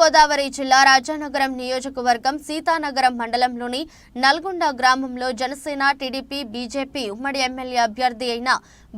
తూర్పుగోదావరి జిల్లా రాజానగరం నియోజకవర్గం సీతానగరం మండలంలోని నల్గొండ గ్రామంలో జనసేన టీడీపీ బీజేపీ ఉమ్మడి ఎమ్మెల్యే అభ్యర్థి అయిన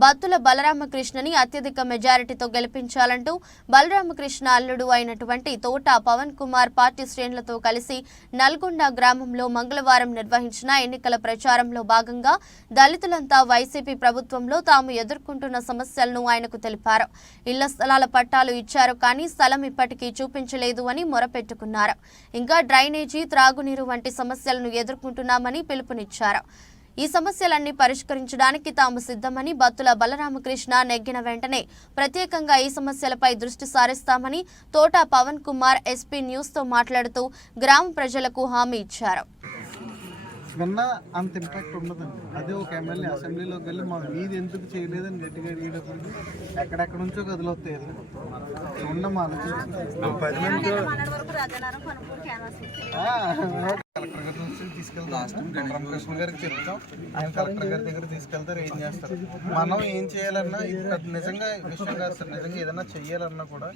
బత్తుల బలరామకృష్ణని అత్యధిక మెజారిటీతో గెలిపించాలంటూ బలరామకృష్ణ అల్లుడు అయినటువంటి తోట పవన్ కుమార్ పార్టీ శ్రేణులతో కలిసి నల్గొండ గ్రామంలో మంగళవారం నిర్వహించిన ఎన్నికల ప్రచారంలో భాగంగా దళితులంతా వైసీపీ ప్రభుత్వంలో తాము ఎదుర్కొంటున్న సమస్యలను ఆయనకు తెలిపారు. ఇళ్ల స్థలాల పట్టాలు ఇచ్చారు కానీ స్థలం ఇప్పటికీ చూపించలేదు అని మొరపెట్టుకున్నారు. ఇంకా డ్రైనేజీ, త్రాగునీరు వంటి సమస్యలను ఎదుర్కొంటున్నామని పిలుపునిచ్చారు. ఈ సమస్యలన్నీ పరిష్కరించడానికి తాము సిద్ధమని, బత్తుల బలరామకృష్ణ నెగ్గిన వెంటనే ప్రత్యేకంగా ఈ సమస్యలపై దృష్టి సారిస్తామని తోట పవన్ కుమార్ ఎస్పీ న్యూస్ తో మాట్లాడుతూ గ్రామ ప్రజలకు హామీ ఇచ్చారు. విన్నా అంత ఇంపాక్ట్ ఉండదండి. అదే ఒక ఎమ్మెల్యే అసెంబ్లీలోకి వెళ్ళి మా మీది ఎందుకు చేయలేదని గట్టిగా అడిగేటప్పటికి ఎక్కడెక్కడ నుంచో కదిలొస్తాయి. ఉండడం కలెక్టర్ గారి నుంచి తీసుకెళ్తాం, రామకృష్ణ గారికి చెప్తాం, ఆయన కలెక్టర్ గారి దగ్గర తీసుకెళ్తారు. ఏం చేస్తారు, మనం ఏం చేయాలన్నా నిజంగా విషయం కాదు సార్. నిజంగా ఏదన్నా చెయ్యాలన్నా కూడా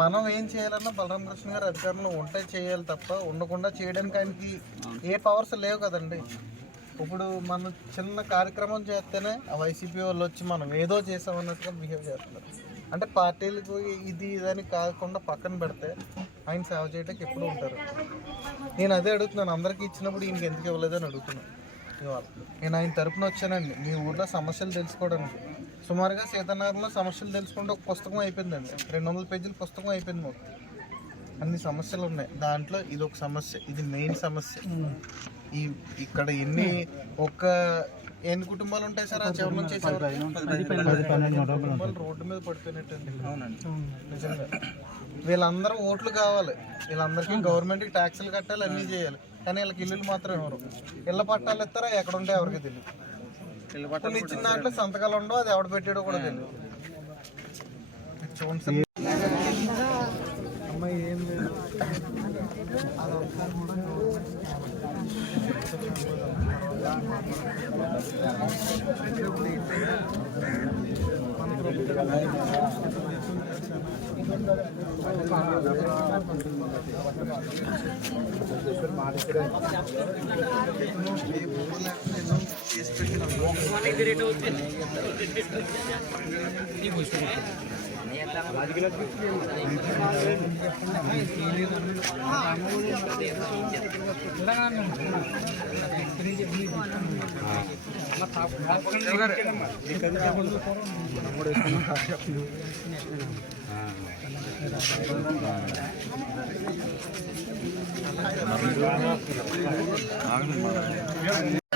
మనం ఏం చేయాలన్నా బలరామకృష్ణ గారు అధికారంలో ఉంటే చేయాలి తప్ప ఉండకుండా చేయడానికి ఆయనకి ఏ పవర్స్ లేవు కదండి. ఇప్పుడు మనం చిన్న కార్యక్రమం చేస్తేనే ఆ వైసీపీ వాళ్ళు వచ్చి మనం ఏదో చేసామన్నట్టుగా బిహేవ్ చేస్తున్నారు. అంటే పార్టీలకు ఇది ఇదని కాకుండా పక్కన పెడితే ఆయన సేవ చేయడానికి ఎప్పుడు ఉంటారు. నేను అదే అడుగుతున్నాను, అందరికీ ఇచ్చినప్పుడు ఈయనకి ఎందుకు ఇవ్వలేదని అడుగుతున్నాను. ఇవాళ నేను ఆయన తరపున వచ్చానండి మీ ఊర్లో సమస్యలు తెలుసుకోవడానికి. సుమారుగా సీతానగరంలో సమస్యలు తెలుసుకుంటే ఒక పుస్తకం అయిపోయిందండి, 200 పేజీల పుస్తకం అయిపోయింది. మొత్తం అన్ని సమస్యలు ఉన్నాయి. దాంట్లో ఇది ఒక సమస్య, ఇది మెయిన్ సమస్య. ఇక్కడ ఎన్ని కుటుంబాలు ఉంటాయి సార్? ఆ చివరి నుంచి 10 కుటుంబాలు రోడ్డు మీద పడిపోయినట్టండి. నిజంగా వీళ్ళందరూ ఓట్లు కావాలి, వీళ్ళందరికీ గవర్నమెంట్కి ట్యాక్సులు కట్టాలి, అన్నీ చేయాలి. కానీ వీళ్ళకి ఇల్లులు మాత్రం ఎవరు ఇళ్ళ పట్టాలు ఇస్తారా ఎక్కడ ఉంటే ఎవరికి తెలియదు. ఇళ్ళ పట్టాలు ఇచ్చిన దాంట్లో సంతకాలు ఉండవు, అది ఎవడ పెట్టాడో కూడా తెలియదు. చూడండి సార్, అమ్మాయి ఏం లేదు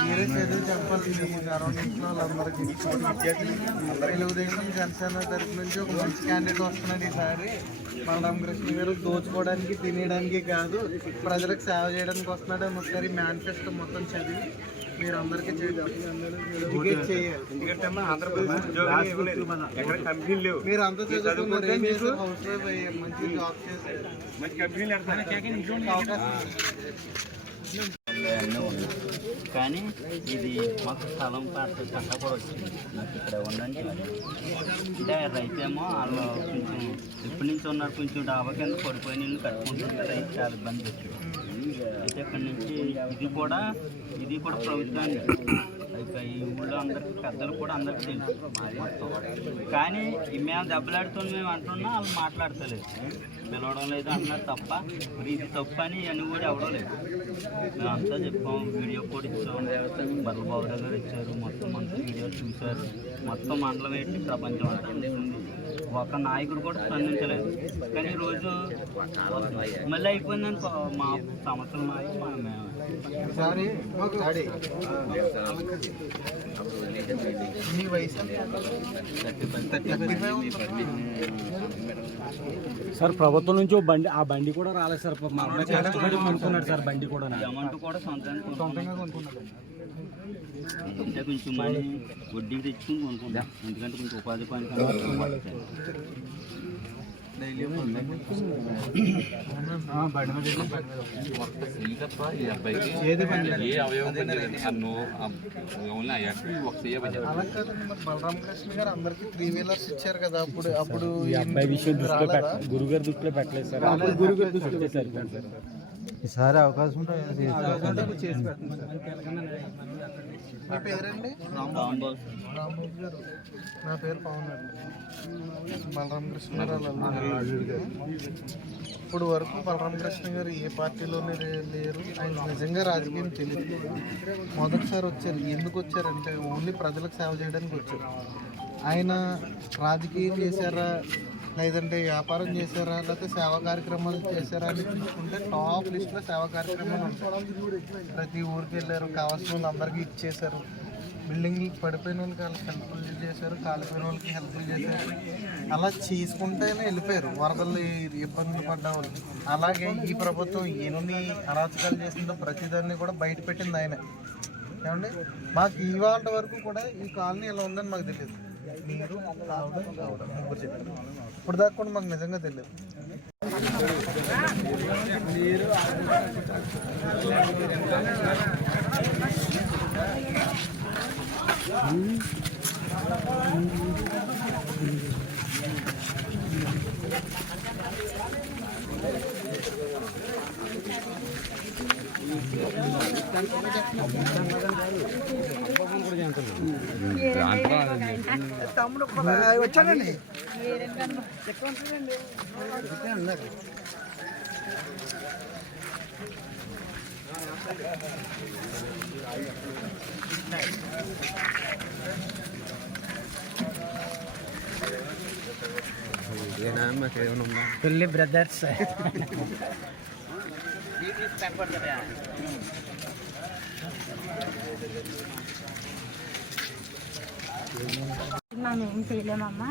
మీరే చదువు చెప్పాలి. వాళ్ళందరికీ తెలుగుదేశం జనసేన తరఫు నుంచి ఒక మంచి క్యాండిడేట్ వస్తున్నాడు ఈసారి. బలరామకృష్ణ గారు దోచుకోవడానికి తినేయడానికి కాదు, ప్రజలకు సేవ చేయడానికి వస్తున్నాడు అని ఒకసారి మేనిఫెస్టో మొత్తం చదివి మీరు అందరికీ మీరు అంతా చదువుకున్నారు, హౌస్ వైఫ్ అయ్యారు, మంచి జాబ్ చేశారు. కానీ ఇది మాకు స్థలం పట్ట కూడా వచ్చింది. నాకు ఇక్కడ ఉండండి అంటే రైతేమో వాళ్ళు కొంచెం ఎప్పటి నుంచి ఉన్నారు, కొంచెం డాబా కింద పడిపోయిన ఇల్లు కట్టుకుంటుంటే రైతు చాలా ఇబ్బంది వచ్చింది. అయితే ఇక్కడి నుంచి ఇది కూడా ప్రభుత్వానికి ఈ ఊళ్ళో అందరికి పెద్దలు కూడా అందరికి తెలుసు మొత్తం. కానీ మేము దెబ్బలాడుతున్న మేము అంటున్నా వాళ్ళు మాట్లాడతలేదు, పిలవడం లేదు అంటున్నారు తప్ప. మరి ఇది తప్పు అని అని కూడా ఎవడో లేదు. మేము అంతా చెప్పాం, వీడియో కూడా ఇచ్చాం, బర్ల బాబురావు గారు ఇచ్చారు, మొత్తం అంతా వీడియో చూశారు. మొత్తం మండలం ఏంటి ప్రపంచం అంతా ఉంది. ఒక నాయకుడు కూడా స్పందించలేదు. కానీ ఈరోజు మళ్ళీ అయిపోయిందని మా సంవత్సరం మేము సార్ ప్రభుత్వం నుంచి ఆ బండి కూడా రాలేదు సార్. మా అబ్బాయి కష్టపడి కొనుక్కున్నాడు సార్ బండి కూడా. అమౌంట్ కూడా సొంతంగా కొనుక్కున్నాడు. అంటే కొంచెం మనీ వడ్డీకి తెచ్చుకుని కొనుక్కుంటాం, ఎందుకంటే కొంచెం ఉపాధి పని అలా కాదండి, మరి బలరామకృష్ణ గారు అందరికి 3 వీలర్స్ ఇచ్చారు కదా, అప్పుడు అప్పుడు ఈ అబ్బాయి విషయం దృష్టిలో గురుగారు దృష్టిలో పెట్టలేదు సార్. అప్పుడు గురుగారు దృష్టిలో పెట్టారు సార్. ఈసారి అవకాశం ఉంటే చేసి పెట్టండి సార్. మీ పేరండి? రాంబాబు గారు. నా పేరు పవన్ అండి. బలరామకృష్ణ గారు ఇప్పుడు వరకు బలరామకృష్ణ గారు ఏ పార్టీలోనే లేరు. ఆయన నిజంగా రాజకీయం తెలియదు. మొదటిసారి వచ్చారు. ఎందుకు వచ్చారంటే ఓన్లీ ప్రజలకు సేవ చేయడానికి వచ్చారు. ఆయన రాజకీయం చేశారా, లేదంటే వ్యాపారం చేశారా, లేకపోతే సేవా కార్యక్రమాలు చేశారా అని చూసుకుంటే టాప్ లిస్ట్లో సేవా కార్యక్రమాలు ఉంటాయి. ప్రతి ఊరికి వెళ్ళారు, కావాల్సిన వాళ్ళు అందరికీ ఇచ్చేశారు. బిల్డింగ్లు పడిపోయిన వాళ్ళకి వాళ్ళకి హెల్ప్ఫుల్ చేశారు, కాలిపోయిన వాళ్ళకి హెల్ప్ఫుల్ చేశారు. అలా చేసుకుంటేనే వెళ్ళిపోయారు వరదలు ఇబ్బందులు పడ్డ వాళ్ళు. అలాగే ఈ ప్రభుత్వం ఎన్ని అరాచకాలు చేసిందో ప్రతిదాన్ని కూడా బయట పెట్టింది ఆయన. ఏమండి, మాకు ఇవాళ వరకు కూడా ఈ కాలనీ ఎలా ఉందని మాకు తెలియదు. మీరు ముగ్గురు చెప్పారు. ఇప్పుడు దాకా కూడా మాకు నిజంగా తెలియదు. వచ్చానండి. పెళ్లి బ్రదర్స్ మేము ఏం చేయలేమమ్మా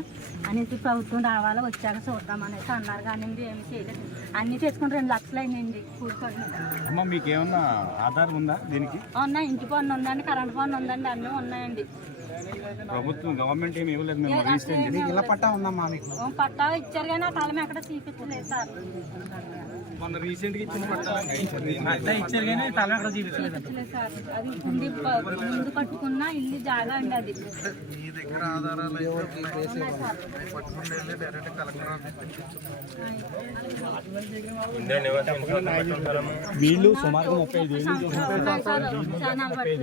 అనేసి ప్రభుత్వం రావాలా వచ్చాక చూద్దామనేసి అన్నారు. కానీ ఏమి చేయలేదు. అన్నీ చేసుకుని 2 లక్షలు అయినాయండి కూర్చొని. అమ్మ మీకు ఏమన్నా ఆధారం ఉందా దీనికి? ఉన్నాయి, ఇంటి పన్ను ఉందండి, కరెంట్ పన్ను ఉందండి, అన్నీ ఉన్నాయండి. ప్రభుత్వం గవర్నమెంట్ ఏమి ఇవ్వలేదు. మేము ఇలా పట్టా ఉందమ్మా మీకు? పట్టా ఇచ్చారు కానీ ఆ కాలం ఎక్కడ చూపించలేదు సార్. మొన్న రీసెంట్గా ఇచ్చిన పట్టాలు ఇచ్చారు కానీ తల ఎక్కడ చూపించలేదు సార్. అది ముందు కట్టుకున్న ఇల్లు జాగా అండి. అది మీ దగ్గర ఆధారాలు పట్టుకుని వెళ్ళి డైరెక్ట్ కలెక్టర్ ఆఫీస్ వీళ్ళు సుమారుగా 35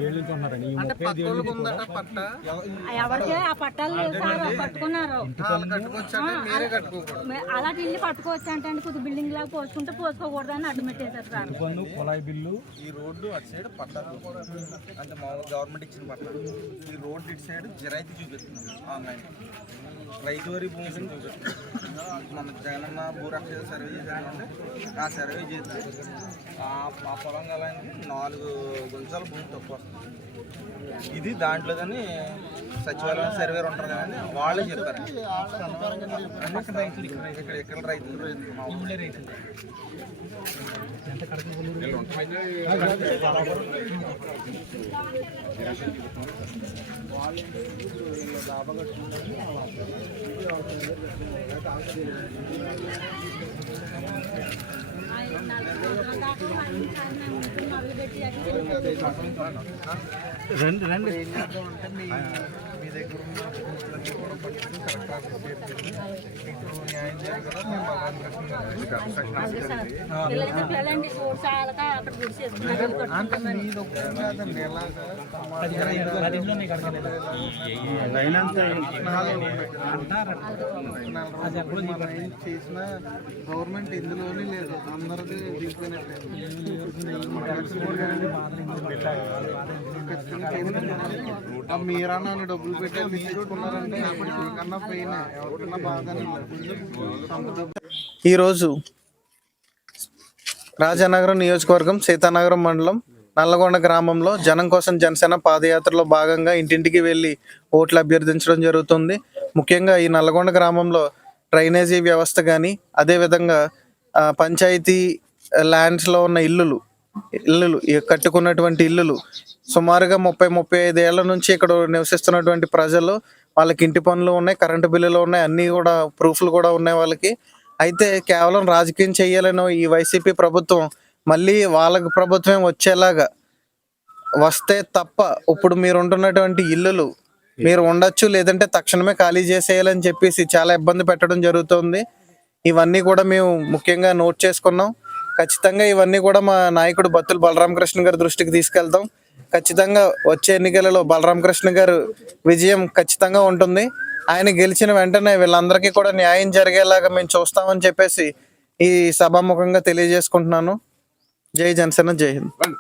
ఏళ్ళు ఉంటున్నారండి. ఈ 35 ఏళ్ళు ఉందట పట్ట. ఎవరికి ఆ పట్టాలు లేవు సార్, పట్టుకున్నారు. మీరే కట్టుకోకూడదు. అలాంటి ఇల్లు పట్టుకోవచ్చు అంటే కొద్ది బిల్డింగ్ లాగా పోసుకుంటే పోసుకోకూడదని అడ్డు పెట్టేశారు సార్. కుళాయి బిల్లు. ఈ రోడ్డు అటు సైడ్ పట్టాలు అంటే మామూలు గవర్నమెంట్ ఇచ్చిన పట్టాలు. ఈ రోడ్డు ఇటు సైడ్ జిరాయితీ చూపిస్తున్నాం ఆన్లైన్. రైతు వరి భూమి చూపిస్తున్నాం. మన జగనన్న భూరక్ష సర్వే చేశారంటే ఆ సర్వే చేస్తే ఆ పొలం గలానికి 4 గుంజాల భూమి తక్కువ వస్తుంది. ఇది దాంట్లో కానీ సచివాలయం సర్వేర్ ఉంటారు కానీ వాళ్ళే చెప్పారు. ఇక్కడ రైతులు మామూలు రైతులు రండి రండి. ఏం చేద్దామంటే మీ దగ్గర ఉన్న బూత్లన్నీ కూడా పట్టుకుని కరెక్ట్ ఆఫీస్ చేర్పించి మీకు న్యాయం చేయాలి కదా. మేము పిల్లలండి చూసాక అక్కడ గుడి చేసుకున్నారు. అంటే మీది ఒక్కటే కాదండి, ఎలాగా చేసిన గవర్నమెంట్ ఇందులోనే లేదు. అందరిది దిగిపోయినట్టే. మీరా నన్ను డబ్బులు పెట్టి తెచ్చుకున్నారంటే కన్నా పోయినా ఎవరికన్నా బాగానే లేదు. ఈరోజు రాజానగరం నియోజకవర్గం సీతానగరం మండలం నల్లగొండ గ్రామంలో జనం కోసం జనసేన పాదయాత్రలో భాగంగా ఇంటింటికి వెళ్ళి ఓట్లు అభ్యర్థించడం జరుగుతుంది. ముఖ్యంగా ఈ నల్లగొండ గ్రామంలో డ్రైనేజీ వ్యవస్థ కానీ, అదేవిధంగా పంచాయతీ ల్యాండ్స్లో ఉన్న ఇల్లులు కట్టుకున్నటువంటి ఇల్లులు సుమారుగా 30-35 ఏళ్ల నుంచి ఇక్కడ నివసిస్తున్నటువంటి ప్రజలు, వాళ్ళకి ఇంటి పనులు ఉన్నాయి, కరెంటు బిల్లులు ఉన్నాయి, అన్నీ కూడా ప్రూఫ్లు కూడా ఉన్నాయి వాళ్ళకి. అయితే కేవలం రాజకీయం చేయాలనో ఈ వైసీపీ ప్రభుత్వం మళ్ళీ వాళ్ళకి ప్రభుత్వం వచ్చేలాగా వస్తే తప్ప ఇప్పుడు మీరు ఉంటున్నటువంటి ఇల్లులు మీరు ఉండొచ్చు, లేదంటే తక్షణమే ఖాళీ చేసేయాలని చెప్పేసి చాలా ఇబ్బంది పెట్టడం జరుగుతుంది. ఇవన్నీ కూడా మేము ముఖ్యంగా నోట్ చేసుకున్నాం. ఖచ్చితంగా ఇవన్నీ కూడా మా నాయకుడు బత్తుల బలరామకృష్ణ గారి దృష్టికి తీసుకెళ్తాం. ఖచ్చితంగా వచ్చే ఎన్నికలలో బలరామకృష్ణ గారు విజయం ఖచ్చితంగా ఉంటుంది. ఆయన గెలిచిన వెంటనే వీళ్ళందరికీ కూడా న్యాయం జరిగేలాగా మేము చూస్తామని చెప్పేసి ఈ సభాముఖంగా తెలియజేసుకుంటున్నాను. జై జనసేన, జై హింద్.